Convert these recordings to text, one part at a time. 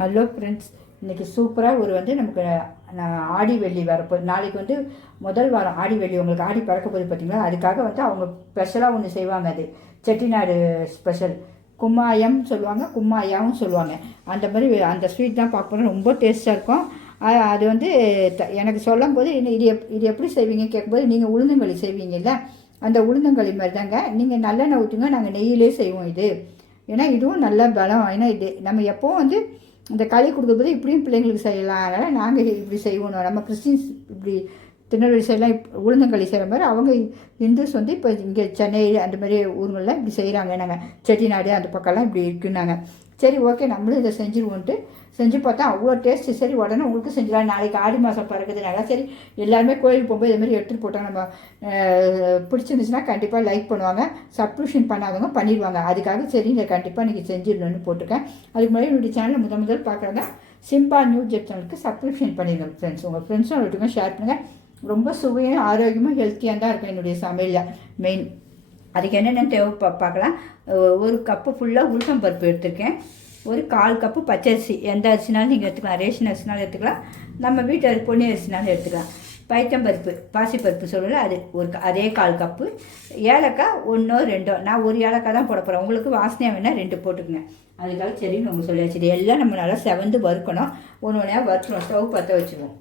Hello friends, இன்றைக்கி சூப்பராக ஒரு நமக்கு ஆடி வெள்ளி வரப்போ நாளைக்கு முதல் வாரம் ஆடி வெள்ளி உங்களுக்கு ஆடி பறக்க போகுது பார்த்தீங்களா. அதுக்காக அவங்க ஸ்பெஷலாக ஒன்று செய்வாங்க. அது செட்டிநாடு ஸ்பெஷல் கும்மாயம் சொல்லுவாங்க, கும்மாயாவும் சொல்லுவாங்க. அந்த மாதிரி அந்த ஸ்வீட் தான் பார்க்க ரொம்ப டேஸ்ட்டாக இருக்கும். அது எனக்கு சொல்லும் போது இது எப்படி செய்வீங்க கேட்கும்போது, நீங்கள் உளுந்தங்களி செய்வீங்கல்ல, அந்த உளுந்தங்களி மாதிரி தாங்க. நீங்கள் நல்லெண்ணெய் ஊற்றுங்க, நாங்கள் நெய்யிலே செய்வோம் இது. ஏன்னா இதுவும் நல்ல பலம். ஏன்னா இது நம்ம எப்போவும் இந்த களி கொடுக்கும்போது இப்படியும் பிள்ளைங்களுக்கு செய்யலாம். அதனால் நாங்கள் இப்படி செய்வோம். நம்ம கிறிஸ்டின்ஸ் இப்படி திருநெல்வேலி சைடெலாம் உளுந்தங்களி செய்கிற மாதிரி அவங்க இந்துஸ் இப்போ இங்கே சென்னை அந்த மாதிரி ஊருங்களில் இப்படி செய்கிறாங்க. நாங்கள் செட்டிநாடு அந்த பக்கம்லாம் இப்படி இருக்குன்னாங்க. சரி, ஓகே, நம்மளும் இதை செஞ்சுருவோன்ட்டு செஞ்சு பார்த்தா அவ்வளோ டேஸ்ட்டு. சரி, உடனே உங்களுக்கு செஞ்சிடலாம். நாளைக்கு ஆடி மாதம் பறக்குதுனால சரி எல்லாருமே கோயிலுக்கு போகும்போது இதுமாதிரி எடுத்துகிட்டு போட்டால் நம்ம பிடிச்சிருந்துச்சுன்னா கண்டிப்பாக லைக் பண்ணுவாங்க. சப்ஸ்கிரிப்ஷன் பண்ணாதவங்க பண்ணிடுவாங்க. அதுக்காக சரி இதை கண்டிப்பாக நீங்கள் செஞ்சிடணும்னு போட்டிருக்கேன். அதுக்கு முன்னாடி என்னுடைய சேனலை முதல் பார்க்குறாங்க சிம்பா நியூஸ் ஜெட் சேனலுக்கு சப்ஸ்கிரிப்ஷன் பண்ணிடுங்க ஃப்ரெண்ட்ஸ். உங்கள் ஃப்ரெண்ட்ஸும் விட்டுங்க, ஷேர் பண்ணுங்கள். ரொம்ப சுவையும் ஆரோக்கியமாக ஹெல்த்தியாக தான் இருக்கும் என்னுடைய சமையலில் மெயின். அதுக்கு என்னென்ன தேவை பார்க்கலாம். ஒரு கப்பு ஃபுல்லாக உளுத்தம் பருப்பு எடுத்துருக்கேன். ஒரு 1/4 கப்பு பச்சரிசி, எந்த அரிசினாலும் நீங்கள் எடுத்துக்கலாம். ரேஷன் அரிசினாலும் எடுத்துக்கலாம், நம்ம வீட்டு பொன்னி அரிசினாலும் எடுத்துக்கலாம். பைத்தம்பருப்பு, பாசிப்பருப்பு சொல்லல, அது அதே 1/4 கப்பு. ஏலக்காய் 1 2, நான் ஒரு ஏலக்காய் தான் போட போகிறேன். உங்களுக்கு வாசனையாக வேணால் 2 போட்டுக்குங்க. அதுக்காக சரின்னு உங்களுக்கு சொல்லியாச்சு. இது எல்லாம் நம்ம நல்லா செவந்து வறுக்கணும். ஒன்று ஒன்றா வறுக்கணும். ஸ்டவ் பற்ற வச்சுருவோம்.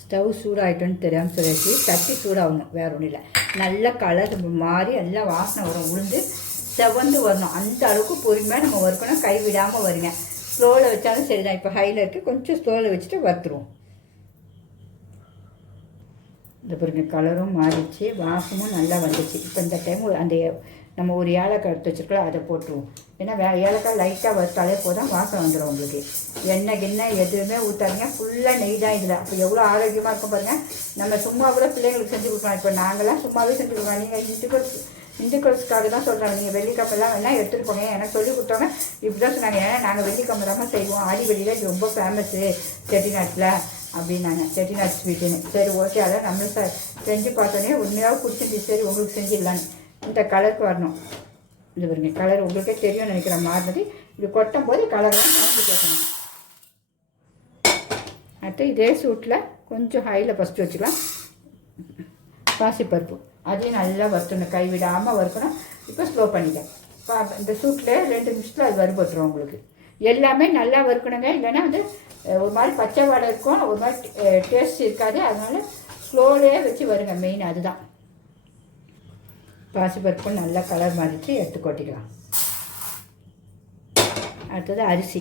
ஸ்டவ் சூடாகட்டும்னு தெரியாமல் சொல்லியாச்சு. தட்டி சூடாகணும், வேறு ஒன்றும் இல்லை. நல்ல கலர் மாறி நல்லா வாசனை வரும். உளுந்து செவந்து வரணும். அந்த அளவுக்கு பொறுமையாக நம்ம வறுக்கணும். கை விடாமல் வருங்க. ஸ்லோவில் வச்சாலும் சரி தான். இப்போ ஹையில் இருக்குது, கொஞ்சம் ஸ்லோவில் வச்சுட்டு வறுத்துருவோம். இந்த பாருங்க, கலரும் மாறிடுச்சு, வாசமும் நல்லா வந்துச்சு. இப்போ இந்த டைம் அந்த நம்ம ஒரு ஏலக்காய் எடுத்து வச்சுருக்கோம், அதை போட்டுருவோம். ஏன்னா ஏலக்காய் லைட்டாக வறுத்தாலே போதும், வாசம் வந்துடும் உங்களுக்கு. எண்ணெய் எதுவுமே ஊற்றாதீங்க, ஃபுல்லாக நெய் தான் இதில். அப்போ எவ்வளோ ஆரோக்கியமாக இருக்கும் பாருங்கள். நம்ம சும்மா கூட பிள்ளைங்களுக்கு செஞ்சு கொடுக்கலாம். இப்போ நாங்களாம் சும்மாவே செஞ்சு கொடுக்கலாம். நீங்கள் இந்துக்களுக்காக தான் சொல்கிறாங்க. நீங்கள் வெள்ளிக்கிழமெல்லாம் வேணால் எடுத்துகிட்டு போங்க. எனக்கு சொல்லி கொடுத்தவங்க இப்படி தான் சொன்னாங்க. ஏன்னா நாங்கள் வெள்ளிக்கிழமை தான் செய்வோம். ஆடி வெளியில் இது ரொம்ப ஃபேமஸ்ஸு செட்டிநாட்டில் அப்படின்னாங்க. செட்டிநாட் ஸ்வீட்டுன்னு. சரி, ஓகே, அதை நம்ம செஞ்சு பார்த்தோன்னே உண்மையாக பிடிச்சிருந்துச்சு. சரி, உங்களுக்கு செஞ்சிடலான்னு. இந்த கலருக்கு வரணும். இது பாருங்க, கலர் உங்களுக்கே தெரியும் நினைக்கிற மாதிரி. இப்படி கொட்டும் போது கலர்லாம் கலந்து கேட்கணும். அடுத்து இதே சூட்டில் கொஞ்சம் ஹையில் ஃபஸ்ட்டு வச்சுக்கலாம். பாசிப்பருப்பு அதையும் நல்லா வறுத்தணும், கைவிடாமல் வறுக்கணும். இப்போ ஸ்லோ பண்ணிட்டேன். இந்த சூட்டில் 2 நிமிஷத்தில் அது வறுபட்டுரும் உங்களுக்கு. எல்லாமே நல்லா வறுக்கணுங்க. இல்லைன்னா ஒரு மாதிரி பச்சை வாடை இருக்கும், ஒரு மாதிரி டேஸ்ட் இருக்காது. அதனால் ஸ்லோலே வச்சு வருங்க, மெயின் அதுதான். பாசிப்பருப்பு நல்லா கலர் மாறிச்சு, எடுத்து கொட்டிக்கலாம். அடுத்தது அரிசி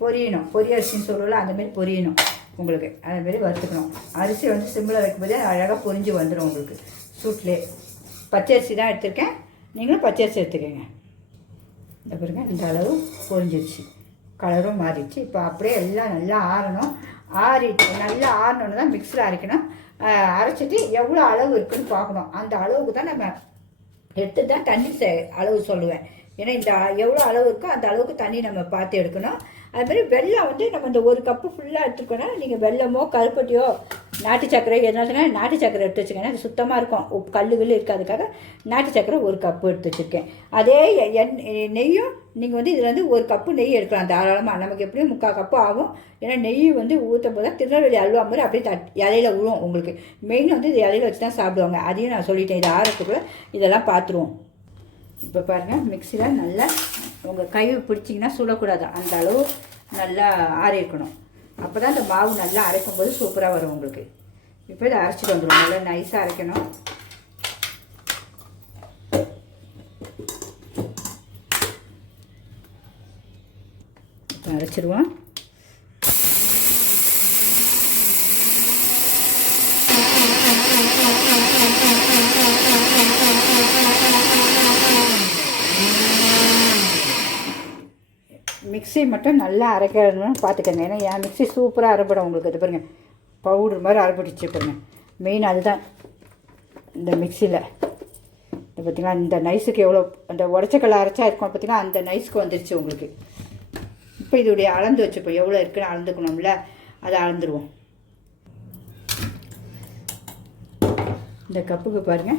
பொரியணும். அரிசின்னு சொல்லல, அந்தமாரி பொரியணும் உங்களுக்கு. அதுமாரி வறுத்துக்கணும். அரிசி சிம்மில் வைக்கும்போதே அழகாக பொரிஞ்சு வந்துடும் உங்களுக்கு சூட்லேயே. பச்சரிசி தான் எடுத்திருக்கேன், நீங்களும் பச்சரிசி எடுத்துக்கோங்க. இந்த பாருங்க, இந்த அளவு பொரிஞ்சிருச்சு, கலரும் மாறிடுச்சு. இப்போ அப்படியே எல்லாம் நல்லா ஆறணும். நல்லா ஆறணுன்னு தான் மிக்ஸில் அரைக்கணும். அரைச்சிட்டு எவ்வளோ அளவு இருக்குதுன்னு பார்க்கணும். அந்த அளவுக்கு தான் நம்ம எடுத்து தான் தண்ணி அளவு சொல்லுவேன். ஏன்னா இந்த எவ்வளோ அளவு இருக்கோ அந்த அளவுக்கு தண்ணி நம்ம பார்த்து எடுக்கணும். அதுமாதிரி வெல்லம் நம்ம இந்த 1 கப்பு ஃபுல்லாக எடுத்துருக்கோன்னா நீங்கள் வெல்லமோ கருப்பட்டியோ நாட்டு சக்கரை எதுனா நாட்டு சக்கரை எடுத்து வச்சுக்கோங்க. அது சுத்தமாக இருக்கும், கல்லுகள் இருக்காதுக்காக நாட்டு சக்கரை 1 கப்பு எடுத்து வச்சுருக்கேன். அதே நெய்யும் நீங்கள் இதில் 1 கப்பு நெய் எடுக்கலாம் தாராளமாக. நமக்கு எப்படியும் 3/4 கப்பு ஆகும். ஏன்னா நெய் ஊற்றும் போது திருநெல்வேலி அல்வா மாதிரி அப்படியே இலையில விழும் உங்களுக்கு. மெயின் இது இலையில வச்சு தான் சாப்பிடுவாங்க. அதையும் நான் சொல்லிட்டேன். இது ஆறத்துக்குள்ளே இதெல்லாம் பார்த்துருவோம். இப்போ பாருங்கள், மிக்சியில் நல்லா உங்கள் கை பிடிச்சிங்கன்னா சுடக்கூடாது, அந்த அளவு நல்லா ஆறிஇருக்கணும். அப்போ தான் இந்த மாவு நல்லா அரைக்கும் போது சூப்பராக வரும் உங்களுக்கு. இப்போ இதை அரைச்சிட்டு வந்துடும். நல்லா நைஸாக அரைக்கணும். இப்போ அரைச்சிடுவோம். மிக்ஸி மட்டும் நல்லா அரைக்கணும்னு பார்த்துக்கோங்க. ஏன்னா என் மிக்ஸி சூப்பராக அரைப்படும் உங்களுக்கு. இது பாருங்கள், பவுடர் மாதிரி அரைப்பிடிச்சு பாருங்கள். மெயின் அதுதான் இந்த மிக்சியில். இது பார்த்திங்களா, இந்த நைஸுக்கு எவ்வளோ அந்த உடச்சக்கல்ல அரைச்சா இருக்கும் பார்த்திங்கன்னா, அந்த நைஸுக்கு வந்துருச்சு உங்களுக்கு. இப்போ இதோடைய அளந்து வச்சுப்போம், எவ்வளோ இருக்குன்னு அளந்துக்கணும்ல, அதை அளந்துருவோம். இந்த கப்புக்கு பாருங்கள்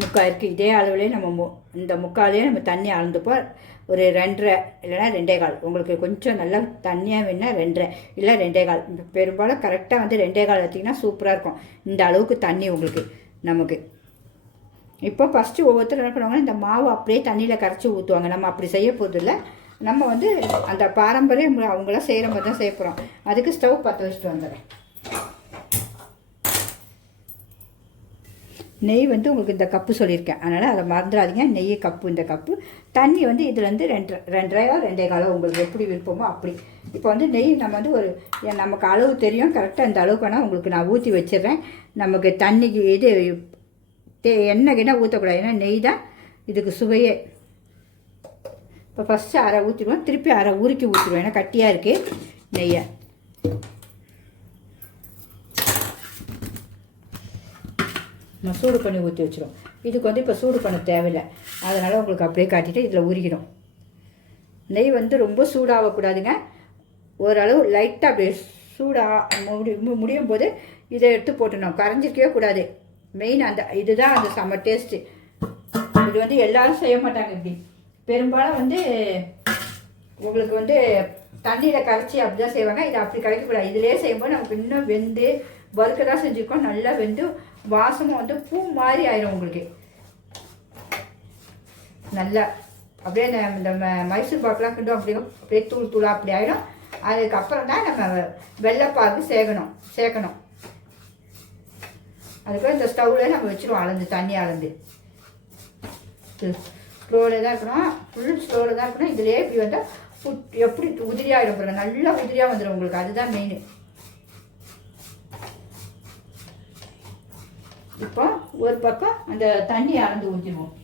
முக்கால் இருக்குது. இதே அளவுலேயே நம்ம இந்த முக்காலே நம்ம தண்ணி அளந்துப்போம். ஒரு 2.5 இல்லைனா 2.25. உங்களுக்கு கொஞ்சம் நல்லா தண்ணியாக வேணுன்னா 2.5 இல்லை 2.25. பெரும்பாலும் கரெக்டாக வந்து 2.25 எடுத்திங்கன்னா சூப்பராக இருக்கும். இந்த அளவுக்கு தண்ணி உங்களுக்கு நமக்கு. இப்போ ஃபஸ்ட்டு ஒவ்வொருத்தரும் என்ன பண்ணுவாங்க, இந்த மாவு அப்படியே தண்ணியில் கரைச்சி ஊற்றுவாங்க. நம்ம அப்படி செய்ய போதில்லை. நம்ம வந்து அந்த பாரம்பரியம் அவங்களாம் செய்கிற மாதிரி தான் செய்ய போகிறோம். அதுக்கு ஸ்டவ் பற்ற வச்சுட்டு வந்துடுறேன். நெய் வந்து உங்களுக்கு இந்த கப்பு சொல்லியிருக்கேன், அதனால் அதை மறந்துடாதீங்க. நெய் கப்பு, இந்த கப்பு. தண்ணி வந்து இதுலேருந்து 2.5 2.25 உங்களுக்கு எப்படி விருப்பமோ அப்படி. இப்போ வந்து நெய் நம்ம வந்து ஒரு நமக்கு அளவு தெரியும் கரெக்டாக. இந்த அளவுக்கு வேணால் உங்களுக்கு நான் ஊற்றி வச்சிடுறேன். நமக்கு தண்ணிக்கு இது எண்ணெய் கிண்ண ஊற்றக்கூடாது, ஏன்னா நெய் தான் இதுக்கு சுவையே. இப்போ ஃபஸ்ட்டு அரை ஊற்றிடுவோம், திருப்பி அரை உருக்கி ஊற்றிடுவோம், ஏன்னா கட்டியாக இருக்குது நெய்யை. நான் சூடு பண்ணி ஊற்றி வச்சிடும். இதுக்கு வந்து இப்போ சூடு பண்ண தேவையில்லை, அதனால் உங்களுக்கு அப்படியே காட்டிட்டு இதில் உருகிடும். நெய் வந்து ரொம்ப சூடாகக்கூடாதுங்க, ஓரளவு லைட்டாக அப்படியே சூடாக முடியும் போது இதை எடுத்து போட்டுடணும். கரைஞ்சிக்கவே கூடாது. மெயின் அந்த இதுதான் அந்த செம்ம டேஸ்ட்டு. இது வந்து எல்லோரும் செய்ய மாட்டாங்க. இப்படி பெரும்பாலும் வந்து உங்களுக்கு வந்து தண்ணியில் கரைச்சி அப்படி தான் செய்வாங்க. இதை அப்படி கரைக்கக்கூடாது. இதிலே செய்யும்போது நமக்கு இன்னும் வெந்து வறுக்க தான் செஞ்சுருக்கோம். நல்லா வெந்து வாசமும் வந்து பூ மாதிரி ஆயிடும் உங்களுக்கு. நல்லா அப்படியே இந்த மைசூர் பாக்கெலாம் கிண்டும் அப்படியே தூள் தூளாக அப்படி ஆகிடும். அதுக்கப்புறம் தான் நம்ம வெள்ளைப்பாகு சேர்க்கணும். அதுக்கு இந்த ஸ்டவ்வில் நம்ம வச்சுருவோம், அளந்து தண்ணி அளந்து. ஸ்லோவில் தான் இருக்கணும், ஃபுல் ஸ்லோவில் தான் இருக்கணும். இதுலேயே இப்படி வந்தால் எப்படி உதிரியாகிடும் பாருங்க, நல்லா உதிரியாக வந்துடும் உங்களுக்கு. அதுதான் மெயின். இப்போ ஒரு பக்கம் அந்த தண்ணி அளந்து ஊற்றிடுவோம்.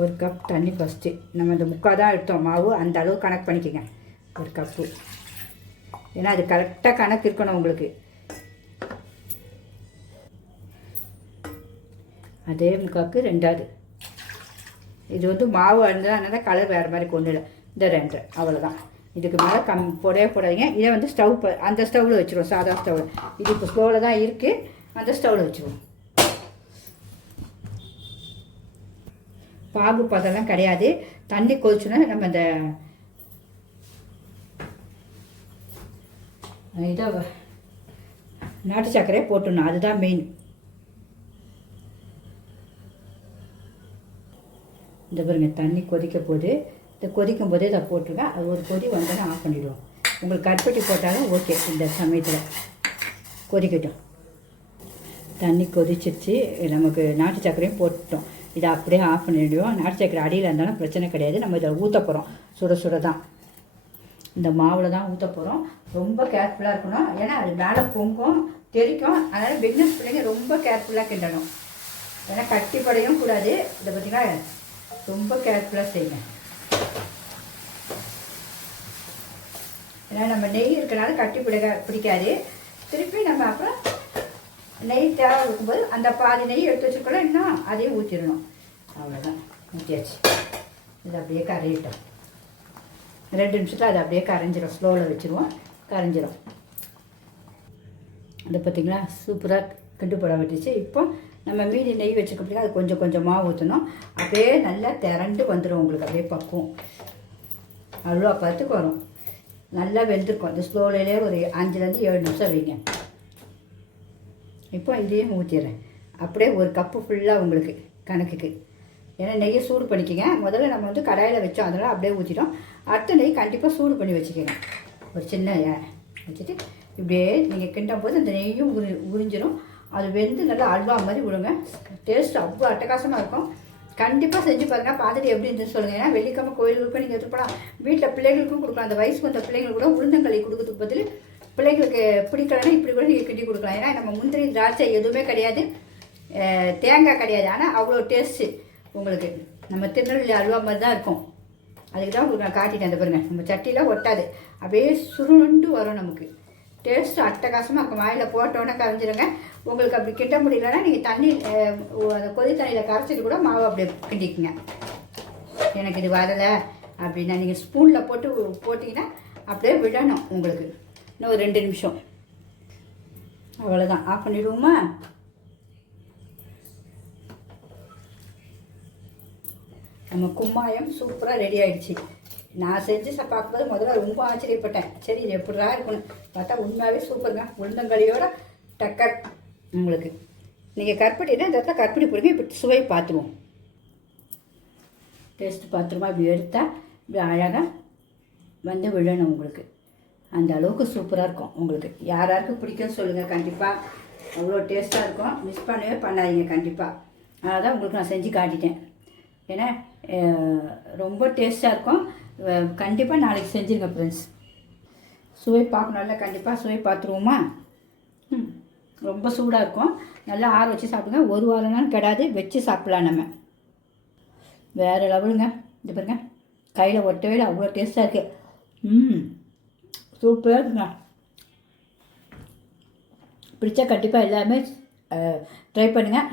ஒரு கப் தண்ணி ஃபஸ்ட்டு நம்ம இந்த முக்கால் தான் எடுத்தோம் மாவு, அந்த அளவு கணக்கு பண்ணிக்கோங்க. ஒரு கப்பு, ஏன்னா அது கரெக்டாக கணக்கு இருக்கணும் உங்களுக்கு. அதே முக்காவுக்கு 2வது. இது வந்து மாவு இருந்ததுனால கலர் வேறு மாதிரி கொண்டு இல்லை. இந்த 2 அவ்வளோதான். இதுக்கு மேலே போடாதீங்க. இதை வந்து அந்த ஸ்டவ்வில் வச்சுருவோம், சாதா ஸ்டவ்வில். இது இப்போ ஸ்லோவில் தான் இருக்குது, அந்த ஸ்டவ்வில் வச்சுருவோம். பாகு பதெல்லாம் கிடையாது. தண்ணி கொதிச்சுன்னா நம்ம இந்த இதை நாட்டு சர்க்கரையை போட்டுடணும், அதுதான் மெயின். இந்த பாருங்க தண்ணி கொதிக்க போது, இந்த கொதிக்கும் போதே இதை போட்டுருங்க. அது ஒரு கொதி வந்தோன்னா ஆஃப் பண்ணிவிடுவோம். உங்களுக்கு கருப்பட்டி போட்டாலும் ஓகே. இந்த சமயத்தில் கொதிக்கட்டும். தண்ணி கொதிச்சிருச்சு, நமக்கு நாட்டு சர்க்கரையும் போட்டுட்டோம். இதை அப்படியே ஆஃப் பண்ணிவிடுவோம். நாட்டு சர்க்கரை அடியில் இருந்தாலும் பிரச்சனை கிடையாது. நம்ம இதில் ஊற்ற போகிறோம், சுட தான் இந்த மாவில் தான் ஊற்ற போகிறோம். ரொம்ப கேர்ஃபுல்லாக இருக்கணும், ஏன்னா அது மேலே பொங்கும் தெரிக்கும். அதனால் பிக்னஸ் பிள்ளைங்க ரொம்ப கேர்ஃபுல்லாக கிண்டணும், ஏன்னா கட்டி படையும் கூடாது. இதை பார்த்தீங்கன்னா ரொம்ப கேர்ஃபுல்லாக செய்யுங்க. ஏன்னா நம்ம நெய் இருக்கனால கட்டி பிடிக்காது. திருப்பி நம்ம அப்புறம் நெய் தேவை இருக்கும்போது அந்த பாதி நெய் எடுத்து வச்சுருக்கோம், இன்னும் அதையும் ஊற்றிடணும். அவ்வளோதான், ஊற்றியாச்சு. இது அப்படியே கரையிட்டோம். 2 நிமிஷத்தில் அது அப்படியே கரைஞ்சிரும். ஸ்லோவில் வச்சுருவோம், கரைஞ்சிரும். அதை பார்த்திங்களா சூப்பராக கிண்டு போட விட்டுச்சு. இப்போ நம்ம மீதி நெய் வச்சுக்க அது கொஞ்சம் கொஞ்சமாக ஊற்றணும். அப்படியே நல்லா திரண்டு வந்துடும் உங்களுக்கு. அப்படியே பக்குவம் அவ்வளோ பத்துக்கு வரும். நல்லா வெந்திருக்கும். அந்த ஸ்லோவிலே ஒரு 5லேருந்து 7 நிமிஷம் வைங்க. இப்போ இதையும் ஊற்றிடுறேன். அப்படியே ஒரு கப்பு ஃபுல்லாக உங்களுக்கு கணக்குக்கு. ஏன்னா நெய்யை சூடு பண்ணிக்கோங்க. முதல்ல நம்ம வந்து கடாயில் வச்சோம், அதனால் அப்படியே ஊற்றிட்டோம். அடுத்த நெய் கண்டிப்பாக சூடு பண்ணி வச்சுக்கோங்க. ஒரு சின்ன வச்சுட்டு இப்படியே நீங்கள் கிண்டும் போது அந்த நெய்யும் உறிஞ்சிடும். அது வெந்து நல்லா அல்வா மாதிரி விடுங்க. டேஸ்ட் அவ்வளோ அட்டகாசமாக இருக்கும். கண்டிப்பாக செஞ்சு பாருங்கள். பார்த்துட்டு எப்படி இருந்துன்னு சொல்லுங்கள். ஏன்னா வெள்ளிக்கிழமை கோயிலுக்கும் நீங்கள் எடுத்து போகலாம், வீட்டில் பிள்ளைகளுக்கும் கொடுக்கலாம். அந்த வயசுக்கு வந்த பிள்ளைங்களுக்கு கூட உளுந்தங்களி கொடுக்கறதுக்கு பதில் பிள்ளைங்களுக்கு பிடிக்கலன்னா இப்படி கூட நீங்கள் கிண்டி கொடுக்கலாம். ஏன்னா நம்ம முந்திரி திராட்சை எதுவுமே கிடையாது, தேங்காய் கிடையாது. ஆனால் அவ்வளோ டேஸ்ட்டு உங்களுக்கு. நம்ம திருநெல்வேலி அல்வா மாதிரி தான் இருக்கும். அதுக்கு தான் உங்களுக்கு நான் காட்டிட்டேன். அந்த பாருங்கள், நம்ம சட்டியில் ஒட்டாது, அப்படியே சுருண்டு வரும். நமக்கு டேஸ்ட்டு அட்டகாசமாக இருக்கும். வாயில் போட்டோன்னே கரைஞ்சிருங்க. உங்களுக்கு அப்படி கிட்ட முடியலன்னா நீங்கள் தண்ணி அந்த கொதி தண்ணியில் கரைச்சிட்டு கூட மாவு அப்படியே கிண்டிக்குங்க. எனக்கு இது வரலை அப்படின்னா நீங்கள் ஸ்பூனில் போட்டிங்கன்னா அப்படியே விடணும் உங்களுக்கு. இன்னும் ஒரு 2 நிமிஷம், அவ்வளோதான். ஆஃப் பண்ணிவிடுவோமா? நம்ம கும்மாயம் சூப்பராக ரெடி ஆகிடுச்சு. நான் செஞ்சு பார்க்கும்போது முதல்ல ரொம்ப ஆச்சரியப்பட்டேன். சரி இது எப்படிடா இருக்கணும் பார்த்தா உண்மையாகவே சூப்பருங்க. உளுந்தங்களியோட டக்கர் உங்களுக்கு. நீங்கள் கற்பட்டினா இந்த இடத்துல கற்பட்டி போடுங்க. இப்போ சுவை பார்த்துருவோம், டேஸ்ட்டு பார்த்துருவோம். இப்படி எடுத்தால் இப்படி அழகாக வந்து விழணும் உங்களுக்கு. அந்த அளவுக்கு சூப்பராக இருக்கும் உங்களுக்கு. யாராருக்கு பிடிக்கும்னு சொல்லுங்கள். கண்டிப்பாக அவ்வளோ டேஸ்ட்டாக இருக்கும். மிஸ் பண்ணவே பண்ணாதீங்க கண்டிப்பாக. அதனால் தான் உங்களுக்கு நான் செஞ்சு காட்டிட்டேன். ஏன்னா ரொம்ப டேஸ்ட்டாக இருக்கும். கண்டிப்பாக நாளைக்கு செஞ்சுருங்க ஃப்ரெண்ட்ஸ். சுவை பார்க்கணும்ல, கண்டிப்பாக சுவை பார்த்துருவோமா? ரொம்ப சூடாக இருக்கும். நல்லா ஆற வச்சு சாப்பிடுங்க. ஒரு வாரம்னாலும் கெடாது, வச்சு சாப்பிட்லாம் நம்ம. வேறு லெவலுங்க. இது பாருங்க, கையில் ஒட்டவே அவ்வளோ டேஸ்ட்டாக இருக்குது. சூப்பராக இருக்குங்க. பிடிச்சா கண்டிப்பாக எல்லாமே ட்ரை பண்ணுங்கள்.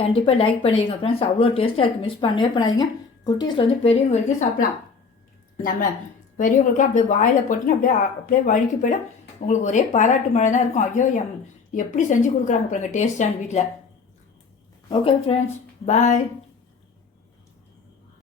கண்டிப்பாக லைக் பண்ணிடுங்க ஃப்ரெண்ட்ஸ். அவ்வளோ டேஸ்ட்டாக இருக்குது, மிஸ் பண்ணவே பண்ணாதீங்க. குட்டீஸில் வந்து பெரியவங்க வரைக்கும் சாப்பிடலாம். நம்ம பெரியவங்களுக்குலாம் அப்படியே வாயில் போட்டுன்னு அப்படியே வழுக்கி போயிடும். உங்களுக்கு ஒரே பாராட்டு மழை தான் இருக்கும். ஐயோ எப்படி செஞ்சு கொடுக்குறாங்க பாருங்கள் டேஸ்ட்டான வீட்டில். ஓகே ஃப்ரெண்ட்ஸ், பாய்.